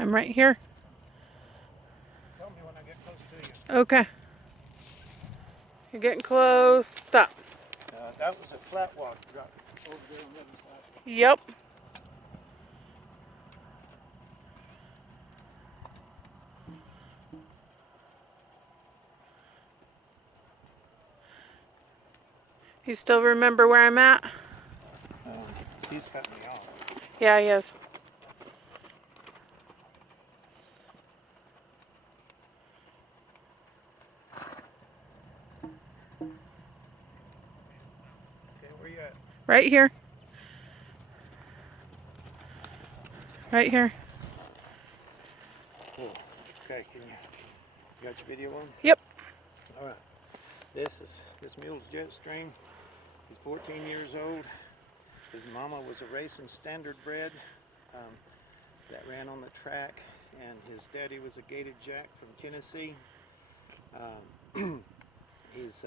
I'm right here. Tell me when I get close to you. Okay. You're getting close. Stop. That was a flat walk drop over there on the other side. Yep. You still remember where I'm at? He's cutting me off. Yeah, he is. Okay, where you at? Right here. Right here. Cool. Okay, you got your video on? Yep. All right. This mule's Jetstream. He's 14 years old. His mama was a racing standard bred that ran on the track, and his daddy was a gated jack from Tennessee. He's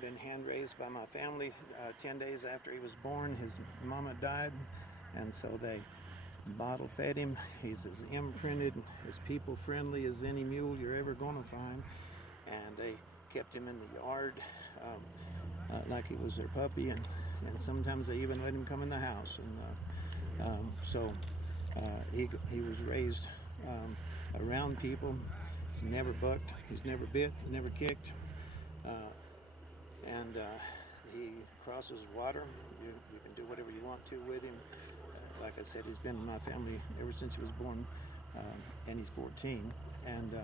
been hand raised by my family. 10 days after he was born, his mama died, and so they bottle fed him. He's as imprinted, as people friendly as any mule you're ever going to find, and they kept him in the yard like he was their puppy, and sometimes they even let him come in the house. And he was raised around people. He's never bucked, he's never bit, never kicked, and he crosses water. You can do whatever you want to with him. Like I said, he's been in my family ever since he was born, and he's 14. And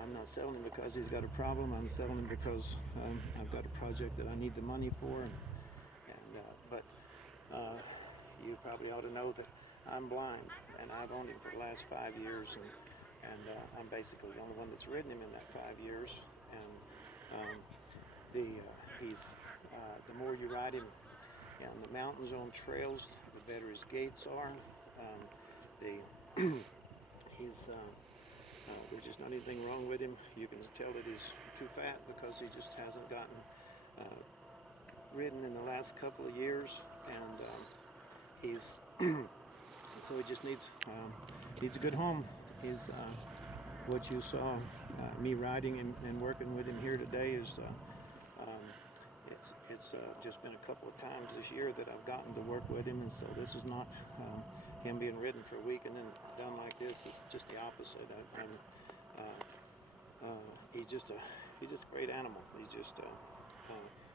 I'm not selling him because he's got a problem. I'm selling him because I've got a project that I need the money for. But you probably ought to know that I'm blind, and I've owned him for the last 5 years, and I'm basically the only one that's ridden him in that 5 years. And the more you ride him on the mountains, on trails, the better his gaits are. There's just not anything wrong with him. You can tell that he's too fat because he just hasn't gotten ridden in the last couple of years, and so he just needs a good home. He's what you saw me riding and working with him here today is it's just been a couple of times this year that I've gotten to work with him, and so this is not him being ridden for a week and then done like this. It's just the opposite. He's just a great animal.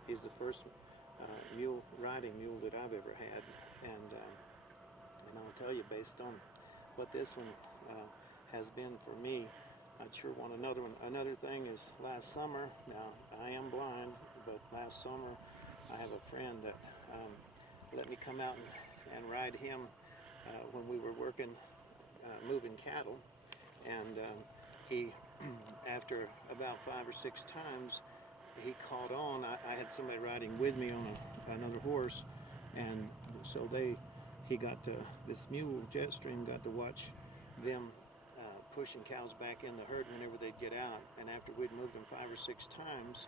He's the first riding mule that I've ever had, and I'll tell you, based on what this one has been for me, I'd sure want another one. Another thing is, last summer, now I am blind, but last summer I have a friend that let me come out and ride him when we were working, moving cattle, and he, after about 5 or 6 times, he caught on. I had somebody riding with me on another horse, and so this mule, Jetstream, got to watch them pushing cows back in the herd whenever they'd get out. And after we'd moved him 5 or 6 times,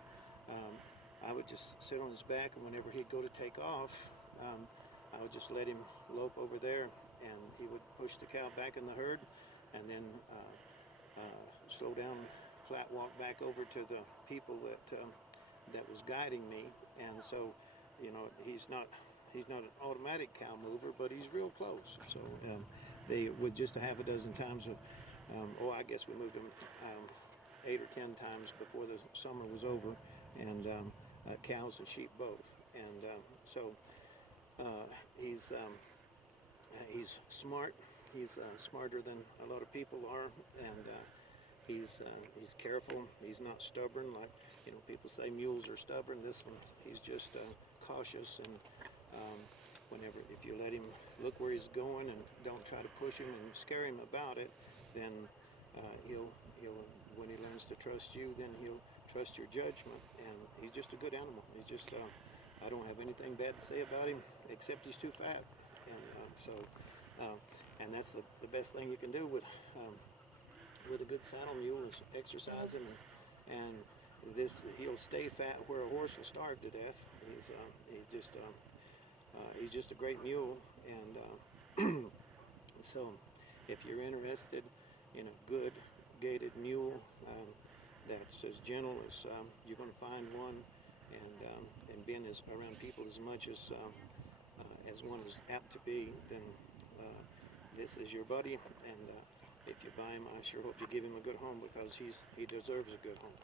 I would just sit on his back, and whenever he'd go to take off, I would just let him lope over there, and he would push the cow back in the herd, and then slow down, flat walk back over to the people that was guiding me. And so, he's not an automatic cow mover, but he's real close. So with just a half a dozen times I guess we moved him 8 or 10 times before the summer was over, and cows and sheep both. And he's smart. He's smarter than a lot of people are, and he's careful. He's not stubborn like people say mules are stubborn. This one, he's just cautious, and if you let him look where he's going and don't try to push him and scare him about it, then he'll when he learns to trust you, then he'll trust your judgment. And he's just a good animal. He's just I don't have anything bad to say about him except he's too fat, and and that's the best thing you can do with a good saddle mule is exercise him, and he'll stay fat where a horse will starve to death. He's just he's just a great mule, and so if you're interested in a good gaited mule that's as gentle as you're going to find one, and being around people as much as one is apt to be, then this is your buddy. And if you buy him, I sure hope you give him a good home, because he deserves a good home.